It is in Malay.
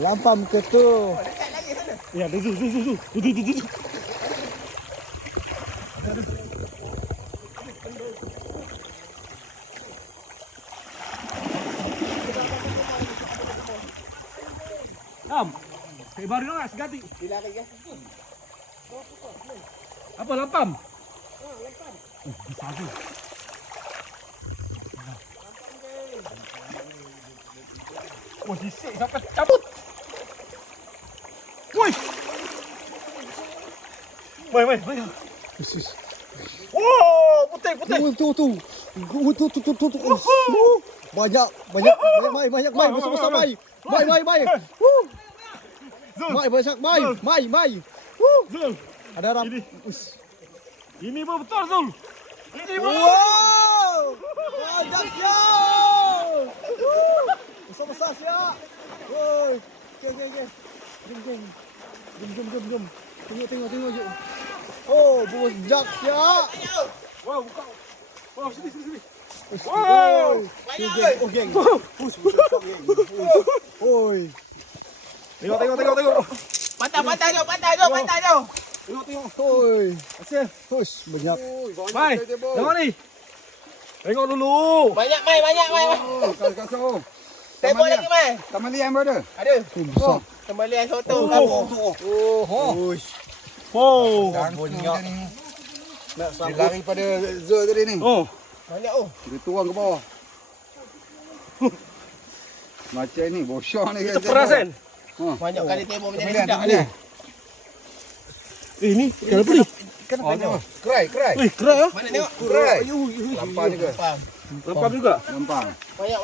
Lampam ke tu? Ya, tu. Kayak baru nak segati. Bila lagi ya? Apa lampam? Lampam. Besar tu. Wah, disik sampai cabut. Woi. Mai. Oh, putih. Tu. Banyak. Mai. Besar-besar mai. Mai. Mai banyak mai. Zul. Ada harap. Ini pun betul, Zul. Ini pun. Wow. Banyak siap. Besar-besar siap. Woi. Okey. Jom. Tengok je. Oh, banyak siap. Wow, buka. Wow, sini. Wow. Geng. Push. Oi. Tengok. Pantai jom. Tengok. Oi. Asyik. Push banyak. Mai. Tengok ni. Tengok dulu. Banyak mai. Kasih. Tembok lagi mai. Taman liang ada. Ada. Besar. Kembalian soto kamu. Push. Oh. Banyak. Nak Dia sambut. lari pada Zul tadi ni. Oh. Banyak Dia tuang ke bawah. Macam ni bosor ni. Itu perasan. Banyak kali tembok menjadi Taman sedap liang. Ini ikan apa ni? Kenapa ni? Kerai. Kerak ah. Mana tengok? Kerai. Lampang juga. Faham. Lampam juga. Lampang. Banyak